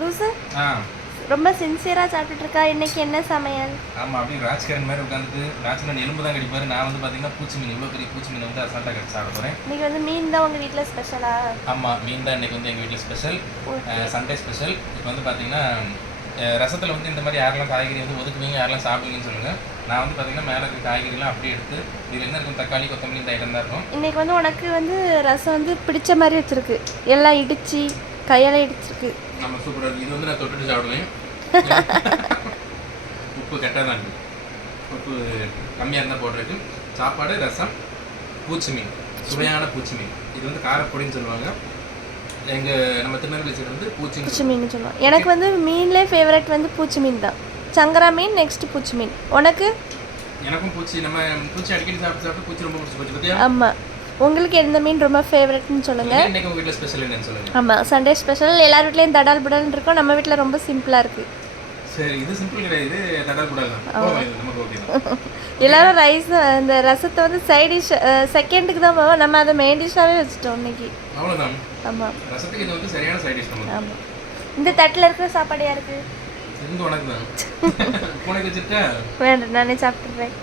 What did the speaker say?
லூசு? ஆ. ரொம்ப சின்சியராக சாப்பிட்டுட்டு இருக்கா இன்னைக்கு என்ன சமையல்? ஆமாம் அப்படியே ராஜ்கரன் மாதிரி உட்காந்துட்டு ராஜ்கரன் எலும்பு தான் கடிப்பாரு. நான் வந்து பார்த்தீங்கன்னா பூச்சி மீன் இவ்வளோ பெரிய பூச்சி மீன் வந்து அசால்ட்டாக கடிச்சு சாப்பிட போகிறேன் இன்னைக்கு வந்து மீன் தான் உங்கள் வீட்டில் ஸ்பெஷலா ஆமாம் மீன் தான் இன்னைக்கு வந்து எங்கள் வீட்டில் ஸ்பெஷல் சண்டே ஸ்பெஷல் இப்போ வந்து பார்த்தீங்கன்னா ரசத்தில் வந்து இந்த மாதிரி யாரெல்லாம் காய்கறி வந்து ஒதுக்குவீங்க யாரெல்லாம் சாப்பிடுவீங்கன்னு சொல்லுங்கள் நான் வந்து பார்த்தீங்கன்னா மேலே இருக்க காய்கறிலாம் அப்படியே எடுத்து இதில் என்ன இருக்கும்? தக்காளி கொத்தமல்லி இந்த ஐட்டம் தான் இருக்கும். இன்னைக்கு வந்து உனக்கு வந்து ரசம் வந்து பிடிச்ச மாதிரி வச்சிருக்கு. எல்லாம் இடிச்சு கையால் இடிச்சிருக்கு. நம்ம சூப்பராக இருக்குது இது வந்து நான் தொட்டுட்டு சாப்பிடுவேன். உப்பு கரெக்டாக தான் இருக்குது உப்பு கம்மியாக இருந்தால் போடுறதுக்கு சாப்பாடு ரசம் பூச்சி மீன். சுவையான பூச்சி மீன். இது வந்து காரப்பொடின்னு சொல்லுவாங்க. எங்கள் நம்ம திருநெல்வேலி சைடு வந்து பூச்சி பூச்சி மீன் சொல்லுவோம் எனக்கு வந்து மீன்லேயே ஃபேவரட் வந்து பூச்சி மீன் தான். சங்கரா மீன் நெக்ஸ்ட் பூச்சி மீன். உனக்கு? எனக்கும் பூச்சி நம்ம பூச்சி அடிக்கடி சாப்பிட்டு சாப்பிட்டு பூச்சி ரொம்ப பிடிச்சி போச்சு பத்தியா? ஆமாம் உங்களுக்கு எந்த மீன் ரொம்ப ஃபேவரட்னு சொல்லுங்கள் இன்னைக்கு உங்கள் வீட்டில் ஸ்பெஷல் என்னன்னு சொல்லுங்க. ஆமாம் சண்டே ஸ்பெஷல் எல்லார் வீட்லேயும் தடால் புடல்னு இருக்கும். நம்ம வீட்டில் ரொம்ப சிம்பிளாக இருக்குது சரி இது சிம்பிள் கிடையாது. தடல் நமக்கு ஓகே தான். எல்லாரும் ரைஸ் இந்த ரசத்தை வந்து சைட் டிஷ் செகண்டுக்கு தான் போவோம். நம்ம அதை மெயின் டிஷ்ஷாகவே வச்சுட்டோம் இன்னைக்கு. அவ்வளோதான் ஆமாம் ரசத்துக்கு இது வந்து சரியான சைட் டிஷ் ஆமாம் இந்த தட்டில் இருக்கிற சாப்பாடு யாருக்கு? உனக்கு தான் வேண்டாம் நானே சாப்பிட்டுறேன்.